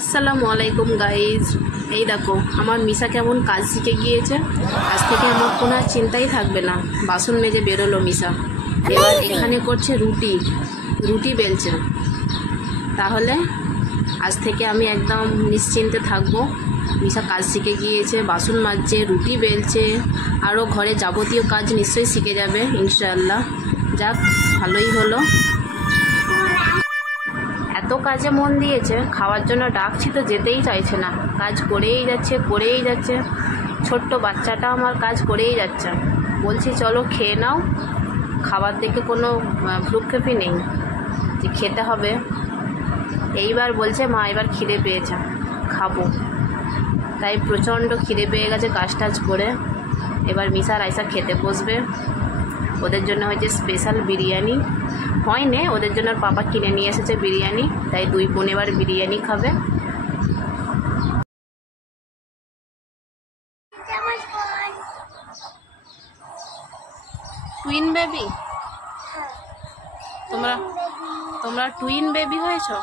আসসালামু আলাইকুম গাইজ। এই দেখো আমার মিশা কেমন কাজ শিখে গিয়েছে। আজ থেকে আমার কোনো আর চিন্তাই থাকবে না। বাসন মেজে বেরোলো মিশা, এবার এখানে করছে রুটি বেলছে। তাহলে আজ থেকে আমি একদম নিশ্চিন্তে থাকবো। মিশা কাজ শিখে গিয়েছে, বাসন মাজছে, রুটি বেলছে, আরও ঘরে যাবতীয় কাজ নিশ্চয়ই শিখে যাবে ইনশাআল্লাহ। যাক, ভালোই হলো। এত কাজে মন দিয়েছে, খাওয়ার জন্য ডাকছি তো যেতেই চাইছে না। কাজ করেই যাচ্ছে। ছোট্ট বাচ্চাটা আমার কাজ করেই যাচ্ছে। বলছি চলো খেয়ে নাও, খাবার দেখে কোনো ভ্রুক্ষেপই নেই যে খেতে হবে। এইবার বলছে মা এবার খিদে পেয়েছে, খাবো। তাই প্রচণ্ড খিদে পেয়ে গেছে কাজ টাজ করে। এবার মিশা রাইসা খেতে বসবে। ওদের জন্য হয়েছে স্পেশাল বিরিয়ানি। হয়নি, ওদের জন্য পাপা কিনে নিয়ে এসেছে বিরিয়ানি, তাই দুই বোন এবার বিরিয়ানি খাবে। টুইন বেবি, তোমরা টুইন বেবি হয়েছো?